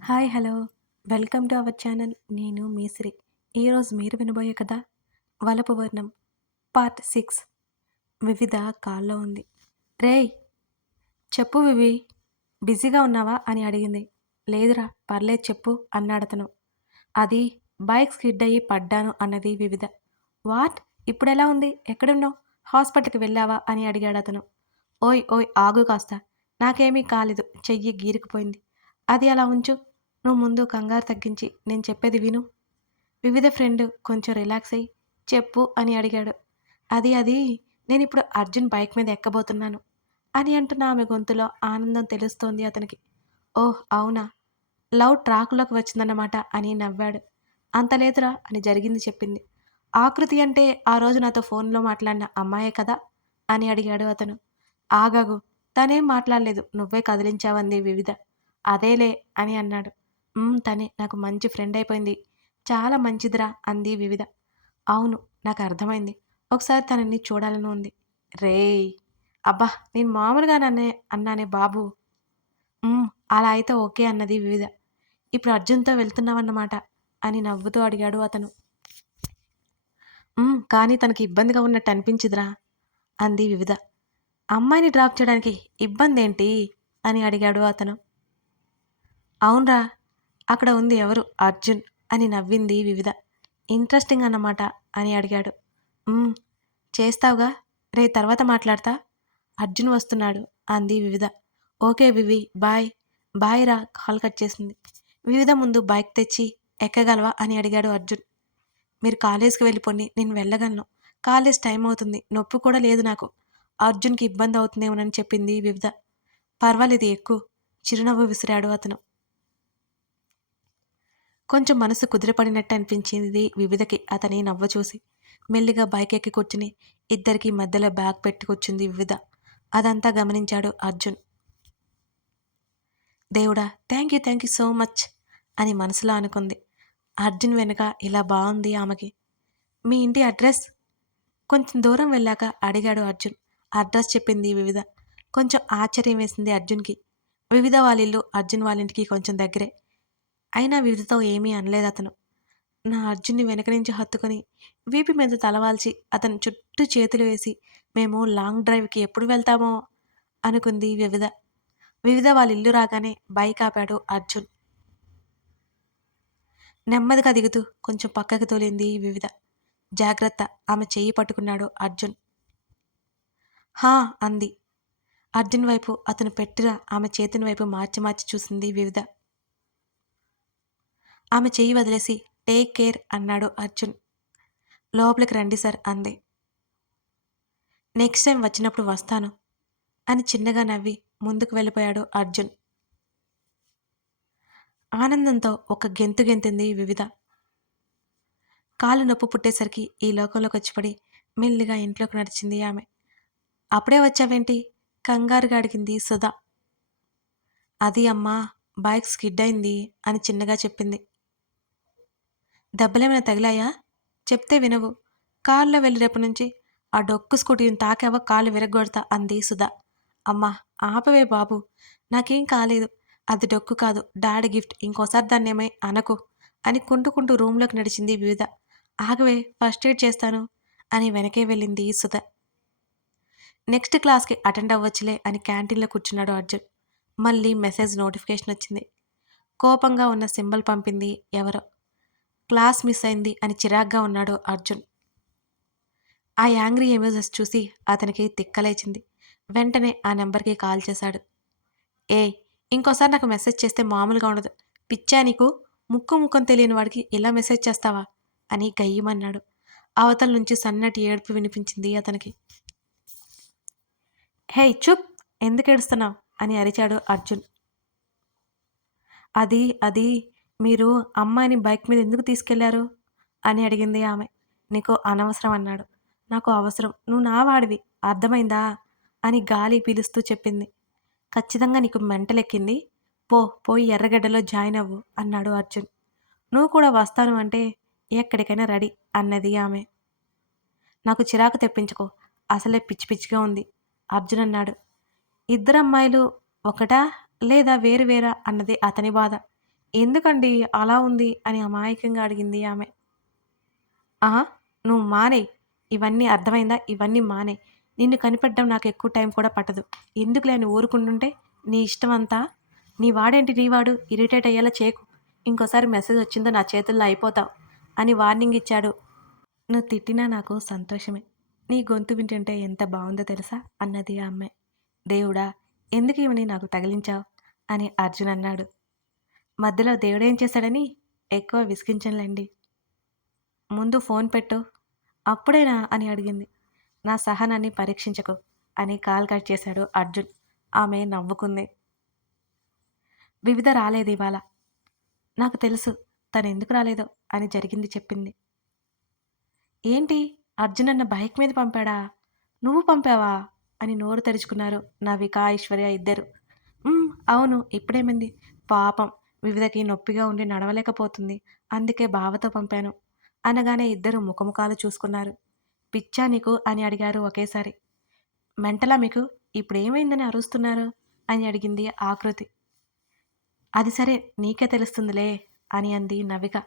Hi hello. Welcome to our channel. నేను మీశ్రీ ఈరోజు మీరు వినబోయే కదా వలపు వర్ణం పార్ట్ సిక్స్. వివిధ కాల్లో ఉంది. రేయ్ చెప్పు వివి. బిజీగా ఉన్నావా అని అడిగింది. లేదురా పర్లేదు చెప్పు అన్నాడతను అది బైక్ స్కిడ్ అయ్యి పడ్డాను అన్నది వివిధ. వాట్? ఇప్పుడు ఎలా ఉంది? ఎక్కడున్నావు? హాస్పిటల్కి వెళ్ళావా అని అడిగాడు అతను. ఓయ్ ఓయ్ ఆగు కాస్త. నాకేమీ కాలేదు. చెయ్యి గీరుకుపోయింది. అది అలా ఉంచు. నువ్వు ముందు కంగారు తగ్గించి నేను చెప్పేది విను. వివిధ ఫ్రెండ్ కొంచెం రిలాక్స్ అయ్యి చెప్పు అని అడిగాడు. అది అది నేను ఇప్పుడు అర్జున్ బైక్ మీద ఎక్కబోతున్నాను అని అంటున్న ఆమె గొంతులో ఆనందం తెలుస్తోంది అతనికి. ఓహ్ అవునా? లవ్ ట్రాక్లోకి వచ్చిందన్నమాట అని నవ్వాడు. అంత లేదురా అని జరిగింది చెప్పింది. ఆకృతి అంటే ఆ రోజు నాతో ఫోన్లో మాట్లాడిన అమ్మాయే కదా అని అడిగాడు అతను. ఆగాగు తనేం మాట్లాడలేదు నువ్వే కదిలించావంది వివిధ. అదేలే అని అన్నాడు. తనే నాకు మంచి ఫ్రెండ్ అయిపోయింది. చాలా మంచిదిరా అంది వివిధ. అవును నాకు అర్థమైంది. ఒకసారి తనని చూడాలని ఉంది. రేయ్ అబ్బా నేను మామూలుగా నన్నే అన్నానే బాబు. అలా అయితే ఓకే అన్నది వివిధ. ఇప్పుడు అర్జున్తో వెళ్తున్నావన్నమాట అని నవ్వుతూ అడిగాడు అతను. కానీ తనకి ఇబ్బందిగా ఉన్నట్టు అనిపించదురా అంది వివిధ. అమ్మాయిని డ్రాప్ చేయడానికి ఇబ్బంది ఏంటి అని అడిగాడు అతను. అవునరా అక్కడ ఉంది ఎవరు? అర్జున్ అని నవ్వింది వివిధ. ఇంట్రెస్టింగ్ అన్నమాట అని అడిగాడు. చేస్తావుగా? రే తర్వాత మాట్లాడతా. అర్జున్ వస్తున్నాడు అంది Vividha. Okay Vivi bye. Bye రా కాల్ కట్ చేసింది. వివిధ ముందు బైక్ తెచ్చి ఎక్కగలవా అని అడిగాడు అర్జున్. మీరు కాలేజ్కి వెళ్ళిపోండి నేను వెళ్ళగలను. కాలేజ్ టైం అవుతుంది నొప్పి కూడా లేదు నాకు. అర్జున్కి ఇబ్బంది అవుతుందేమోనని చెప్పింది వివిధ. పర్వాలేదు ఎక్కువ చిరునవ్వు విసిరాడు అతను. కొంచెం మనసు కుదిరపడినట్టు అనిపించింది వివిధకి అతని నవ్వచూసి మెల్లిగా బైక్ ఎక్కి కూర్చుని ఇద్దరికి మధ్యలో బ్యాగ్ పెట్టుకొచ్చింది వివిధ. అదంతా గమనించాడు అర్జున్. దేవుడా thank you thank you so much అని మనసులో అనుకుంది. అర్జున్ వెనుక ఇలా బాగుంది ఆమెకి. మీ ఇంటి అడ్రస్? కొంచెం దూరం వెళ్ళాక అడిగాడు అర్జున్. అడ్రస్ చెప్పింది వివిధ. కొంచెం ఆశ్చర్యం వేసింది అర్జున్కి. వివిధ వాళ్ళ ఇల్లు అర్జున్ వాళ్ళ ఇంటికి కొంచెం దగ్గరే. అయినా వీరితో ఏమీ అనలేదు అతను. నా అర్జున్ని వెనక నుంచి హత్తుకొని వీపి మీద తలవాల్చి అతని చుట్టూ చేతులు వేసి మేము లాంగ్ డ్రైవ్కి ఎప్పుడు వెళ్తామో? అనుకుంది వివిధ. వివిధ వాళ్ళ ఇల్లు రాగానే బైక్ ఆపాడు అర్జున్. నెమ్మదిగా దిగుతూ కొంచెం పక్కకి తోలింది వివిధ. జాగ్రత్త ఆమె చెయ్యి పట్టుకున్నాడు అర్జున్. హా అంది. అర్జున్ వైపు అతను పెట్టిన ఆమె చేతిని వైపు మార్చి మార్చి చూసింది వివిధ. ఆమె చెయ్యి వదిలేసి టేక్ కేర్ అన్నాడు అర్జున్. లోపలికి రండి సార్ అంది. నెక్స్ట్ టైం వచ్చినప్పుడు వస్తాను అని చిన్నగా నవ్వి ముందుకు వెళ్ళిపోయాడు అర్జున్. ఆనందంతో ఒక గెంతు గెంతింది వివిధ. కాలు నొప్పు పుట్టేసరికి ఈ లోకంలోకి వచ్చిపడి మెల్లిగా ఇంట్లోకి నడిచింది ఆమె. అప్పుడే వచ్చావేంటి? కంగారుగా అడిగింది సుధా. అది అమ్మా బైక్ స్కిడ్ అయింది అని చిన్నగా చెప్పింది. దెబ్బలేమైనా తగిలాయా? చెప్తే వినవు. కారులో వెళ్ళేటప్పటి నుంచి ఆ డొక్కు స్కూటీని తాకావా కాలు విరగొడతా అంది సుధా. అమ్మా ఆపవే బాబు. నాకేం కాలేదు. అది డొక్కు కాదు డాడీ గిఫ్ట్. ఇంకోసారి దాన్ని ఏమై అనకు అని కుంటుకుంటూ రూమ్లోకి నడిచింది వివిధ. ఆగవే ఫస్ట్ ఎయిడ్ చేస్తాను అని వెనకే వెళ్ళింది సుధ. నెక్స్ట్ క్లాస్కి అటెండ్ అవ్వచ్చులే అని క్యాంటీన్లో కూర్చున్నాడు అర్జున్. మళ్ళీ మెసేజ్ నోటిఫికేషన్ వచ్చింది. కోపంగా ఉన్న సింబల్ పంపింది ఎవరో. క్లాస్ మిస్ అయింది అని చిరాగ్గా ఉన్నాడు అర్జున్. ఆ యాంగ్రీ ఎమేజెస్ చూసి అతనికి తిక్కలేచింది. వెంటనే ఆ నెంబర్కి కాల్ చేశాడు. ఏ ఇంకోసారి నాకు మెసేజ్ చేస్తే మామూలుగా ఉండదు. పిచ్చా నీకు? ముక్కు ముఖం తెలియని వాడికి ఇలా మెసేజ్ చేస్తావా? అని గయ్యమన్నాడు. అవతల నుంచి సన్నటి ఏడుపు వినిపించింది అతనికి. హే చుప్! ఎందుకు ఏడుస్తున్నావు? అని అరిచాడు అర్జున్. అది అది మీరు అమ్మాయిని బైక్ మీద ఎందుకు తీసుకెళ్ళారు? అని అడిగింది ఆమె. నీకు అనవసరం అన్నాడు. నాకు అవసరం. నువ్వు నా వాడివి. అర్థమైందా? అని గాలి పీలుస్తూ చెప్పింది. ఖచ్చితంగా నీకు మెంటలెక్కింది. పో పోయి ఎర్రగడ్డలో జాయిన్ అవ్వు అన్నాడు అర్జున్. నువ్వు కూడా వస్తాను అంటే ఎక్కడికైనా రెడీ అన్నది ఆమె. నాకు చిరాకు తెప్పించుకో. అసలే పిచ్చి పిచ్చిగా ఉంది. అర్జున్ అన్నాడు. ఇద్దరు అమ్మాయిలు ఒకటా లేదా వేరు వేరా అన్నది అతని బాధ. ఎందుకండి అలా ఉంది అని అమాయకంగా అడిగింది ఆమె. ఆహా నువ్వు మానేయ్ ఇవన్నీ అర్థమైందా? ఇవన్నీ మానేయ్ నిన్ను కనిపెట్టడం నాకు ఎక్కువ టైం కూడా పట్టదు. ఎందుకులే అని ఊరుకుంటుంటే? నీ ఇష్టం అంతా? నీ వాడేంటి నీ వాడు? ఇరిటేట్ అయ్యేలా చేయకు ఇంకోసారి మెసేజ్ వచ్చిందో నా చేతుల్లో అయిపోతావు అని వార్నింగ్ ఇచ్చాడు. నువ్వు తిట్టినా నాకు సంతోషమే. నీ గొంతు వింటుంటే ఎంత బాగుందో తెలుసా? అన్నది ఆ అమ్మాయి దేవుడా ఎందుకు ఇవని నాకు తగిలించావు? అని అర్జున్ అన్నాడు. మధ్యలో దేవుడేం చేశాడని ఎక్కువ విసిగించనులేండి. ముందు ఫోన్ పెట్టు. అప్పుడేనా అని అడిగింది. నా సహనాన్ని పరీక్షించకు అని కాల్ కట్ చేశాడు అర్జున్. ఆమె నవ్వుకుంది. వివిధ రాలేదు ఇవాళ. నాకు తెలుసు తను ఎందుకు రాలేదో అని జరిగింది చెప్పింది. ఏంటి? అర్జున్ అన్న బైక్ మీద పంపాడా? నువ్వు పంపావా? అని నోరు తెరుచుకున్నారు నవిక ఐశ్వర్య ఇద్దరు. అవును ఇప్పుడేమైంది? పాపం. వివిధకి నొప్పిగా ఉండి నడవలేకపోతుంది. అందుకే బావతో పంపాను. అనగానే ఇద్దరు ముఖముఖాలు చూసుకున్నారు. పిచ్చా నీకు అని అడిగారు ఒకేసారి. మెంటలా మీకు? ఇప్పుడేమైందని అరుస్తున్నారు? అని అడిగింది ఆకృతి అది సరే నీకే తెలుస్తుందిలే అని అంది నవిక.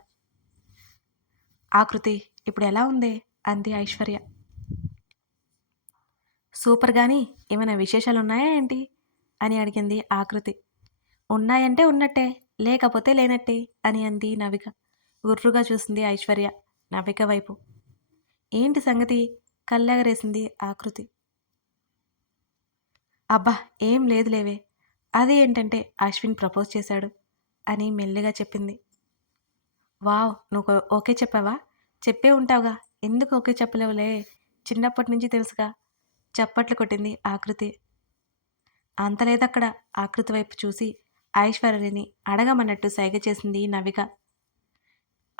ఆకృతి ఇప్పుడు ఎలా ఉంది? అంది ఐశ్వర్య. సూపర్ కానీ ఏమైనా విశేషాలు ఉన్నాయా ఏంటి? అని అడిగింది ఆకృతి ఉన్నాయంటే ఉన్నట్టే లేకపోతే లేనట్టే అని అంది నవిక. గుర్రుగా చూసింది ఐశ్వర్య నవిక వైపు. ఏంటి సంగతి? కళ్ళెగరేసింది ఆకృతి అబ్బా ఏం లేదులేవే. అది ఏంటంటే అశ్విన్ ప్రపోజ్ చేశాడు అని మెల్లిగా చెప్పింది. వావ్ నువ్వు ఓకే చెప్పావా? చెప్పే ఉంటావుగా. ఎందుకు ఓకే చెప్పలేవులే? చిన్నప్పటి నుంచి తెలుసుగా. చప్పట్లు కొట్టింది ఆకృతి అంత లేదక్కడ. ఆకృతి వైపు చూసి ఐశ్వర్యని అడగమన్నట్టు సైగ చేసింది నవిక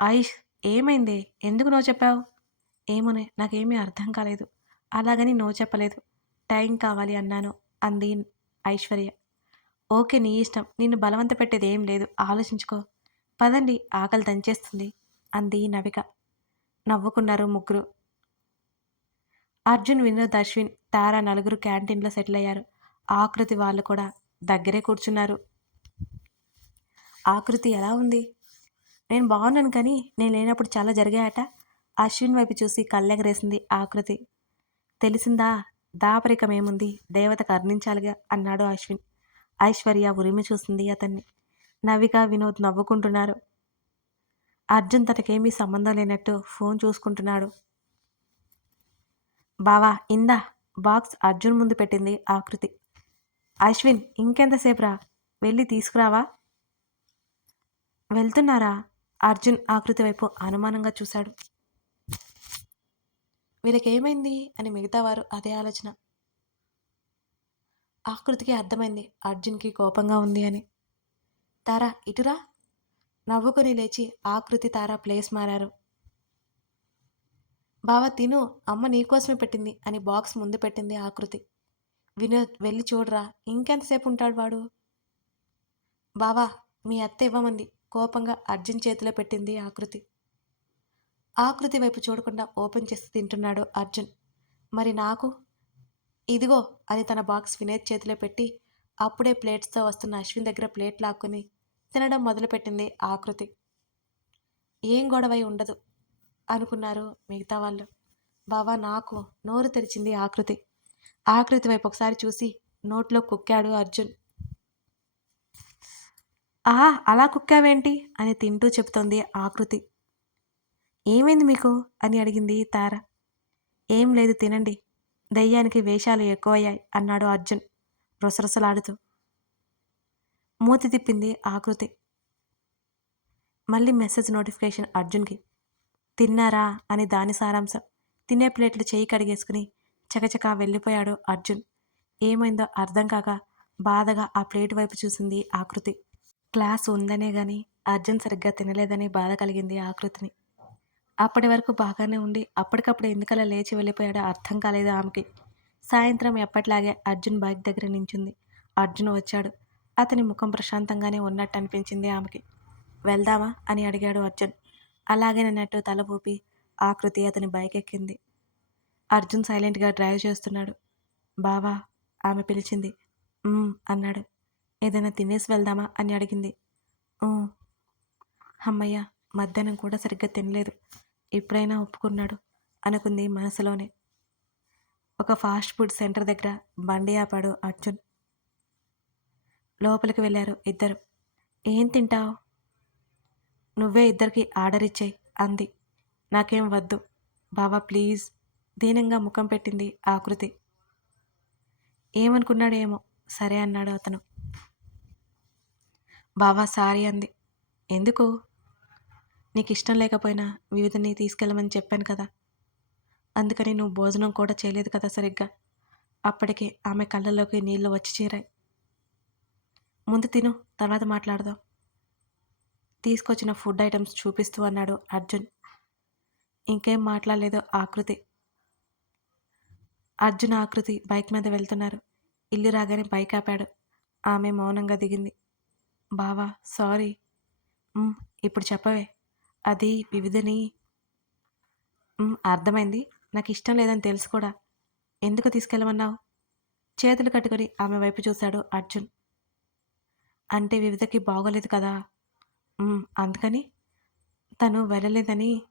ఐష్ ఏమైంది? ఎందుకు నో చెప్పావు? ఏమోనే నాకేమీ అర్థం కాలేదు. అలాగని నో చెప్పలేదు. టైం కావాలి అన్నాను అంది ఐశ్వర్య. ఓకే నీ ఇష్టం. నిన్ను బలవంత పెట్టేది ఏం లేదు. ఆలోచించుకో. పదండి ఆకలి దంచేస్తుంది అంది నవిక నవ్వుకున్నారు ముగ్గురు. అర్జున్ వినోద్ అశ్విన్ తారా నలుగురు క్యాంటీన్లో సెటిల్ అయ్యారు. ఆకృతి వాళ్ళు కూడా దగ్గరే కూర్చున్నారు. ఆకృతి ఎలా ఉంది? నేను బాగున్నాను కానీ నేను లేనప్పుడు చాలా జరిగాయట. అశ్విన్ వైపు చూసి కళ్ళెగరేసింది ఆకృతి. తెలిసిందా? దాపరికమేముంది దేవత దేవతకు అన్నాడు అశ్విన్. ఐశ్వర్య ఉరిమి చూసింది అతన్ని. నవిక వినోద్ నవ్వుకుంటున్నారు. అర్జున్ తనకేమీ సంబంధం లేనట్టు ఫోన్ చూసుకుంటున్నాడు. బావా ఇందా? బాక్స్ అర్జున్ ముందు పెట్టింది ఆకృతి. అశ్విన్ ఇంకెంతసేపు రా వెళ్ళి తీసుకురావా? వెళ్తున్నారా? అర్జున్ ఆకృతి వైపు అనుమానంగా చూశాడు. వీళ్ళకేమైంది? అని మిగతా వారు అదే ఆలోచన. ఆకృతికి అర్థమైంది. అర్జున్కి కోపంగా ఉంది అని. తారా ఇటురా. నవ్వుకొని లేచి ఆకృతి తారా ప్లేస్ మారారు. బావ తిను. అమ్మ నీకోసమే పెట్టింది అని బాక్స్ ముందు పెట్టింది ఆకృతి. వినోద్ వెళ్ళి చూడరా. ఇంకెంతసేపు ఉంటాడు వాడు? బావా మీ అత్త ఇవ్వమంది. కోపంగా అర్జున్ చేతిలో పెట్టింది ఆకృతి. ఆకృతి వైపు చూడకుండా ఓపెన్ చేసి తింటున్నాడు అర్జున్. మరి నాకు? ఇదిగో అని తన బాక్స్ వినోద్ చేతిలో పెట్టి అప్పుడే ప్లేట్స్తో వస్తున్న అశ్విన్ దగ్గర ప్లేట్ లాక్కుని తినడం మొదలుపెట్టింది ఆకృతి. ఏం గొడవై ఉండదు అనుకున్నారు మిగతా వాళ్ళు. బావా నాకు నోరు తెరిచింది ఆకృతి. ఆకృతి వైపు ఒకసారి చూసి నోట్లో కుక్కాడు అర్జున్. ఆహా అలా కుక్కావేంటి? అని తింటూ చెప్తోంది ఆకృతి ఏమైంది మీకు? అని అడిగింది తార. ఏం లేదు తినండి. దయ్యానికి వేషాలు ఎక్కువయ్యాయి అన్నాడు అర్జున్ రుసరుసలాడుతూ. మూతి తిప్పింది ఆకృతి మళ్ళీ మెసేజ్ నోటిఫికేషన్ అర్జున్కి. తిన్నారా? అని దాని సారాంశం. తినే ప్లేట్లు చేయి కడిగేసుకుని చకచకా వెళ్ళిపోయాడు అర్జున్. ఏమైందో అర్థం కాక బాధగా ఆ ప్లేట్ వైపు చూసింది ఆకృతి క్లాస్ ఉందనే గాని అర్జున్ సరిగ్గా తినలేదని బాధ కలిగింది ఆకృతిని. అప్పటి వరకు బాగానే ఉండి అప్పటికప్పుడు ఎందుకలా లేచి వెళ్ళిపోయాడో అర్థం కాలేదు ఆమెకి. సాయంత్రం ఎప్పట్లాగే అర్జున్ బైక్ దగ్గర నించుంది. అర్జున్ వచ్చాడు. అతని ముఖం ప్రశాంతంగానే ఉన్నట్టు అనిపించింది ఆమెకి. వెళ్దామా? అని అడిగాడు అర్జున్. అలాగేనన్నట్టు తల ఊపి ఆకృతి అతని బైక్ ఎక్కింది. అర్జున్ సైలెంట్గా డ్రైవ్ చేస్తున్నాడు. బావా ఆమె పిలిచింది. అన్నాడు. ఏదైనా తినేసి వెళ్దామా అని అడిగింది. అమ్మయ్య మధ్యాహ్నం కూడా సరిగ్గా తినలేదు. ఎప్పుడైనా ఒప్పుకున్నాడు అనుకుంది మనసులోనే. ఒక ఫాస్ట్ ఫుడ్ సెంటర్ దగ్గర బండి ఆపాడు అర్జున్. లోపలికి వెళ్ళారు ఇద్దరు. ఏం తింటావు? నువ్వే ఇద్దరికి ఆర్డర్ ఇచ్చేయి అంది. నాకేం వద్దు. బావా ప్లీజ్. దీనంగా ముఖం పెట్టింది ఆకృతి. ఏమనుకున్నాడేమో సరే అన్నాడు అతను. బావా సారీ అంది. ఎందుకు? నీకు ఇష్టం లేకపోయినా వివిధని తీసుకెళ్ళమని చెప్పాను కదా. అందుకని నువ్వు భోజనం కూడా చేయలేదు కదా సరిగ్గా. అప్పటికే ఆమె కళ్ళలోకి నీళ్ళు వచ్చి చేరాయి. ముందు తిను తర్వాత మాట్లాడదాం. తీసుకొచ్చిన ఫుడ్ ఐటమ్స్ చూపిస్తూ అన్నాడు అర్జున్. ఇంకేం మాట్లాడలేదు ఆకృతి. అర్జున్ ఆకృతి బైక్ మీద వెళ్తున్నారు. ఇల్లు రాగానే బైక్ ఆపాడు. ఆమె మౌనంగా దిగింది. బావా సారీ. ఇప్పుడు చెప్పవే. అది వివిధని. అర్థమైంది. నాకు ఇష్టం లేదని తెలుసు కూడా. ఎందుకు తీసుకెళ్ళమన్నావు? చేతులు కట్టుకొని ఆమె వైపు చూశాడు అర్జున్. అంటే వివిధకి బాగోలేదు కదా? అందుకని? తను వెళ్ళలేదని.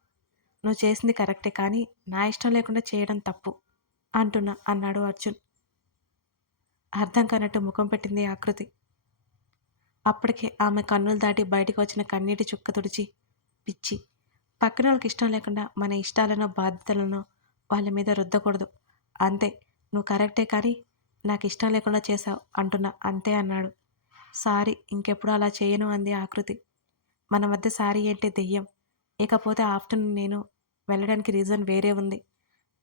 నువ్వు చేసింది కరెక్టే కానీ నా ఇష్టం లేకుండా చేయడం తప్పు అంటున్నా అన్నాడు అర్జున్. అర్థం కానట్టు ముఖం పెట్టింది ఆకృతి అప్పటికే ఆమె కన్నులు దాటి బయటకు వచ్చిన కన్నీటి చుక్క తుడిచి పిచ్చి. పక్కన వాళ్ళకి ఇష్టం లేకుండా మన ఇష్టాలను బాధ్యతలను వాళ్ళ మీద రుద్దకూడదు. అంతే నువ్వు కరెక్టే కానీ నాకు ఇష్టం లేకుండా చేశావు అంటున్నా అంతే అన్నాడు. సారీ ఇంకెప్పుడు అలా చేయను అంది ఆకృతి. మన మధ్య సారీ ఏంటి దెయ్యం. ఇకపోతే ఆఫ్టర్నూన్ నేను వెళ్ళడానికి రీజన్ వేరే ఉంది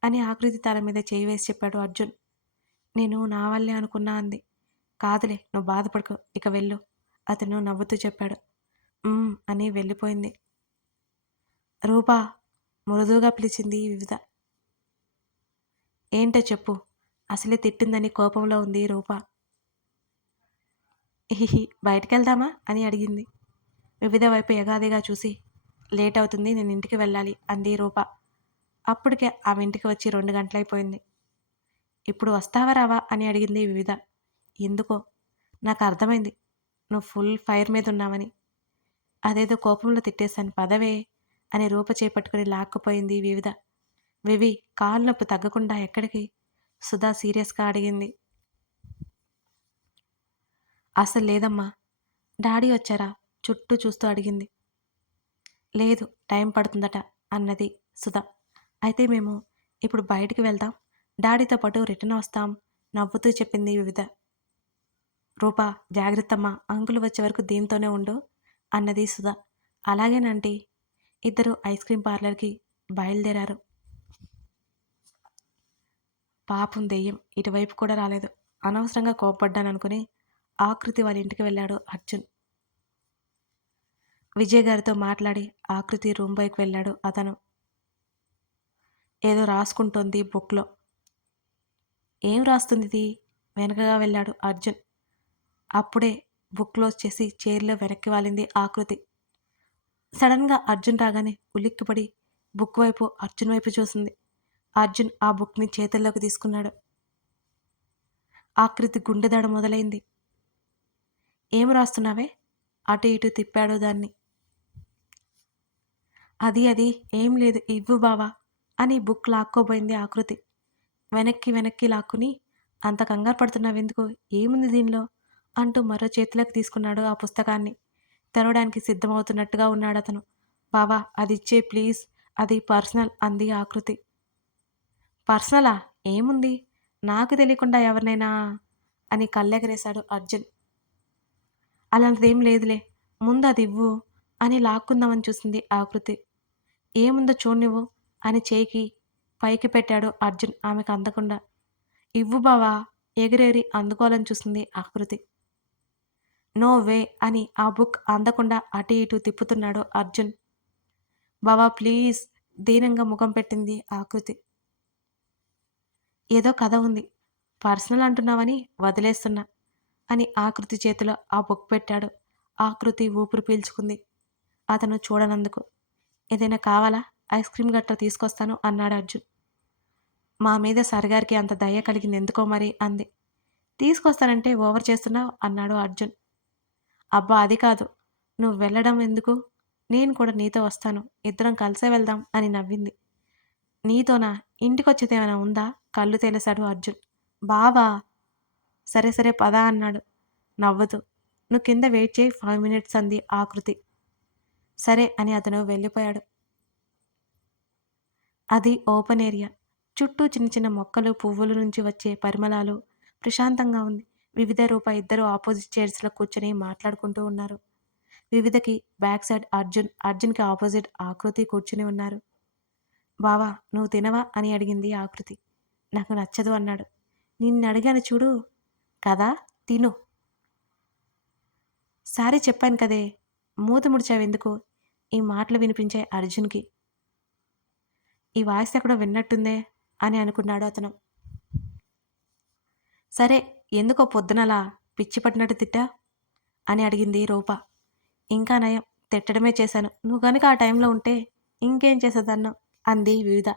అని ఆకృతి తల మీద చేయి వేసి చెప్పాడు అర్జున్. నేను నా వల్లే అనుకున్నా అంది. కాదులే నువ్వు బాధపడకు ఇక వెళ్ళు. అతను నవ్వుతూ చెప్పాడు. అని వెళ్ళిపోయింది. రూపా మృదువుగా పిలిచింది వివిధ. ఏంటో చెప్పు అసలే తిట్టిందని కోపంలో ఉంది రూప. హిహి బయటికి వెళ్దామా అని అడిగింది. వివిధ వైపు ఎగాదిగా చూసి లేట్ అవుతుంది నేను ఇంటికి వెళ్ళాలి అంది రూప. అప్పటికే ఆమె ఇంటికి వచ్చి రెండు గంటలైపోయింది. ఇప్పుడు వస్తావా రావా? అని అడిగింది వివిధ. ఎందుకో? నాకు అర్థమైంది. నువ్వు ఫుల్ ఫైర్ మీద ఉన్నావని. అదేదో కోపంలో తిట్టేశాను పదవే అని రూప చేపట్టుకుని లాక్కుపోయింది వివిధ. వివి కాలు నొప్పి తగ్గకుండా ఎక్కడికి? సుధా సీరియస్గా అడిగింది. అసలు లేదమ్మా. డాడీ వచ్చారా? చుట్టూ చూస్తూ అడిగింది. లేదు టైం పడుతుందట అన్నది సుధా. అయితే మేము ఇప్పుడు బయటికి వెళ్దాం. డాడీతో పాటు రిటర్న్ వస్తాం నవ్వుతూ చెప్పింది వివిధ. రూపా జాగ్రత్తమ్మ అంకులు వచ్చే వరకు దీంతోనే ఉండు అన్నది సుధా. అలాగేనంటీ ఇద్దరు ఐస్ క్రీం పార్లర్కి బయలుదేరారు. పాపం దెయ్యం ఇటువైపు కూడా రాలేదు. అనవసరంగా కోప్పడ్డాననుకుని ఆకృతి వాళ్ళ ఇంటికి వెళ్ళాడు అర్జున్. విజయ్ గారితో మాట్లాడి ఆకృతి రూమ్ బైకి వెళ్ళాడు అతను. ఏదో రాసుకుంటోంది బుక్లో. ఏం రాస్తుంది ఇది వెనకగా వెళ్ళాడు అర్జున్. అప్పుడే బుక్ క్లోజ్ చేసి చైర్లో వెనక్కి వాలింది ఆకృతి సడన్గా అర్జున్ రాగానే ఉలిక్కిపడి బుక్ వైపు అర్జున్ వైపు చూసింది. అర్జున్ ఆ బుక్ని చేతుల్లోకి తీసుకున్నాడు. ఆకృతి గుండెదాడ మొదలైంది. ఏం రాస్తున్నావే? అటు ఇటు తిప్పాడు దాన్ని. అది అది ఏం లేదు ఇవ్వు బావా అని బుక్ లాక్కోబోయింది ఆకృతి వెనక్కి వెనక్కి లాక్కుని అంత కంగారు పడుతున్నావెందుకు? ఏముంది దీనిలో? అంటూ మరో చేతిలోకి తీసుకున్నాడు ఆ పుస్తకాన్ని. తెరవడానికి సిద్ధమవుతున్నట్టుగా ఉన్నాడు అతను. బావా అది ఇచ్చే ప్లీజ్. అది పర్సనల్ అంది ఆకృతి పర్సనలా? ఏముంది? నాకు తెలియకుండా ఎవరినైనా అని కళ్ళెగరేశాడు అర్జున్. అలాంటిదేం లేదులే. ముందు అది ఇవ్వు అని లాక్కుందామని చూసింది ఆకృతి ఏముందో చూడనివ్వు అని చేయికి పైకి పెట్టాడు అర్జున్ ఆమెకు అందకుండా. ఇవ్వు బావా. ఎగిరేరి అందుకోవాలని చూసింది ఆకృతి నో వే అని ఆ బుక్ అందకుండా అటు ఇటు తిప్పుతున్నాడు అర్జున్. బావా ప్లీజ్ దీనంగా ముఖం పెట్టింది ఆకృతి ఏదో కథ ఉంది పర్సనల్ అంటున్నావని వదిలేస్తున్నా అని ఆకృతి చేతిలో ఆ బుక్ పెట్టాడు. ఆకృతి ఊపిరి పీల్చుకుంది అతను చూడనందుకు. ఏదైనా కావాలా? ఐస్ క్రీమ్ గట్రా తీసుకొస్తాను అన్నాడు అర్జున్. మా మీద సరిగారికి అంత దయ కలిగింది ఎందుకో మరి? అంది. తీసుకొస్తానంటే ఓవర్ చేస్తున్నావు అన్నాడు అర్జున్. అబ్బా అది కాదు. నువ్వు వెళ్ళడం ఎందుకు? నేను కూడా నీతో వస్తాను. ఇద్దరం కలిసే వెళ్దాం అని నవ్వింది. నీతోనా? ఇంటికొచ్చేదేమైనా ఉందా? కళ్ళు తేలేశాడు అర్జున్. బావా? సరే సరే పదా అన్నాడు. నవ్వుతూ. నువ్వు కింద వెయిట్ చేయి. ఫైవ్ మినిట్స్ అంది ఆకృతి సరే అని అతను వెళ్ళిపోయాడు. అది ఓపెన్ ఏరియా. చుట్టూ చిన్న చిన్న మొక్కలు పువ్వుల నుంచి వచ్చే పరిమళాలు ప్రశాంతంగా ఉంది. వివిధ రూప ఇద్దరు ఆపోజిట్ చైర్స్లో కూర్చొని మాట్లాడుకుంటూ ఉన్నారు. వివిధకి బ్యాక్ సైడ్ అర్జున్ అర్జున్కి ఆపోజిట్ ఆకృతి కూర్చుని ఉన్నారు. బావా నువ్వు తినవా? అని అడిగింది ఆకృతి. నాకు నచ్చదు అన్నాడు. నిన్ను అడిగాను చూడు. కదా తిను. సారీ చెప్పాను కదే. మూత ముడిచావెందుకు ఈ మాటలు వినిపించే అర్జున్కి. ఈ వాయిస్ ఎక్కడో విన్నట్టుందే అని అనుకున్నాడు అతను. సరే ఎందుకో పొద్దునలా పిచ్చి పట్టినట్టు తిట్టా? అని అడిగింది రూప. ఇంకా నయం తిట్టడమే చేశాను. నువ్వు కనుక ఆ టైంలో ఉంటే ఇంకేం చేసేదన్ను? అంది వివిధ.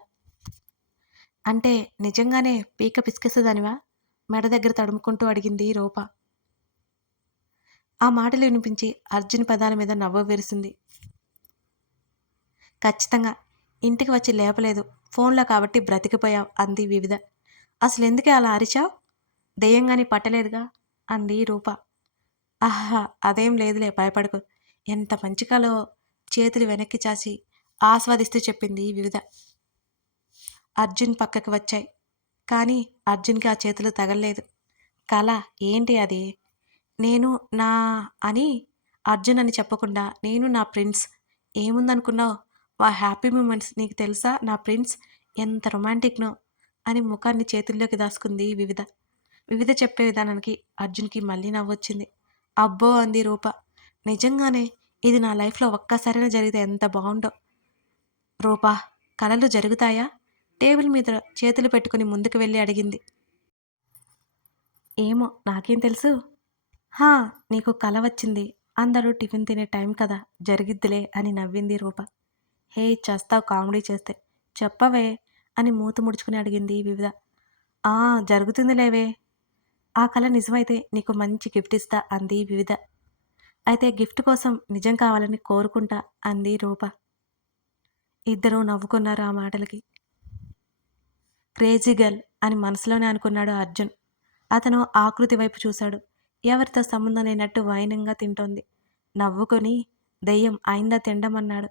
అంటే నిజంగానే పీక పిసికేసేదానివా? మెడ దగ్గర తడుముకుంటూ అడిగింది రూప. ఆ మాటలు వినిపించి అర్జున్ పదాల మీద నవ్వు విరిసింది. ఖచ్చితంగా ఇంటికి వచ్చి లేపలేదు. ఫోన్లో కాబట్టి బ్రతికిపోయావు అంది వివిధ. అసలు ఎందుకే అలా అరిచావు? దెయ్యంగాని పట్టలేదుగా? అంది రూప. ఆహా అదేం లేదులే భయపడకు. ఎంత మంచి కలో చేతులు వెనక్కి చాచి ఆస్వాదిస్తూ చెప్పింది వివిధ. అర్జున్ పక్కకి వచ్చాయి. కానీ అర్జున్కి ఆ చేతులు తగలలేదు. కళ ఏంటి అది? నేను నా అని అర్జున్ అని చెప్పకుండా నేను నా ప్రిన్స్. ఏముందనుకున్నావు? వా హ్యాపీ మూమెంట్స్ నీకు తెలుసా? నా ప్రిన్స్ ఎంత రొమాంటిక్నో అని ముఖాన్ని చేతుల్లోకి దాసుకుంది వివిధ. వివిధ చెప్పే విధానానికి అర్జున్కి మళ్ళీ నవ్వొచ్చింది అబ్బో అంది రూప. నిజంగానే ఇది నా లైఫ్లో ఒక్కసారైనా జరిగితే ఎంత బాగుండో. రూపా కలలు జరుగుతాయా? టేబుల్ మీద చేతులు పెట్టుకుని ముందుకు వెళ్ళి అడిగింది. ఏమో నాకేం తెలుసు? హా నీకు కల వచ్చింది. అందరూ టిఫిన్ తినే టైం కదా జరిగిద్దిలే అని నవ్వింది రూప. హే చేస్తావు కామెడీ చేస్తే. చెప్పవే అని మూత ముడుచుకుని అడిగింది వివిధ. ఆ జరుగుతుందిలేవే. ఆ కళ నిజమైతే నీకు మంచి గిఫ్ట్ ఇస్తా అంది వివిధ. అయితే గిఫ్ట్ కోసం నిజం కావాలని కోరుకుంటా అంది రూప. ఇద్దరూ నవ్వుకున్నారు ఆ మాటలకి. క్రేజీ గర్ల్ అని మనసులోనే అనుకున్నాడు అర్జున్. అతను ఆకృతి వైపు చూశాడు. ఎవరితో సంబంధం లేనట్టు వైనంగా తింటోంది. నవ్వుకొని దెయ్యం అయిందా తిండమన్నాడు.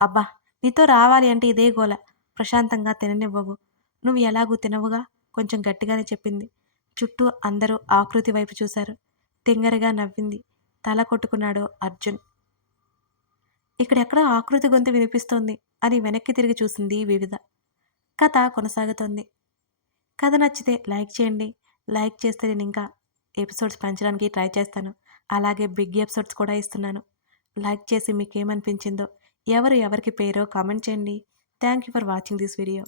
అబ్బా నీతో రావాలి అంటే ఇదే గోల. ప్రశాంతంగా తిననివ్వవు. నువ్వు ఎలాగూ తినవుగా? కొంచెం గట్టిగానే చెప్పింది. చుట్టూ అందరూ ఆకృతి వైపు చూశారు. తింగరగా నవ్వింది. తల కొట్టుకున్నాడు అర్జున్. ఇక్కడెక్కడ ఆకృతి గొంతు వినిపిస్తోంది అని వెనక్కి తిరిగి చూసింది వివిధ. కథ కొనసాగుతోంది. కథ నచ్చితే లైక్ చేయండి. లైక్ చేస్తే నేను ఇంకా ఎపిసోడ్స్ పెంచడానికి ట్రై చేస్తాను. అలాగే బిగ్ ఎపిసోడ్స్ కూడా ఇస్తున్నాను. లైక్ చేసి మీకు ఏమనిపించిందో ఎవరు ఎవరికి పేరో కామెంట్ చేయండి. Thank you for watching this video.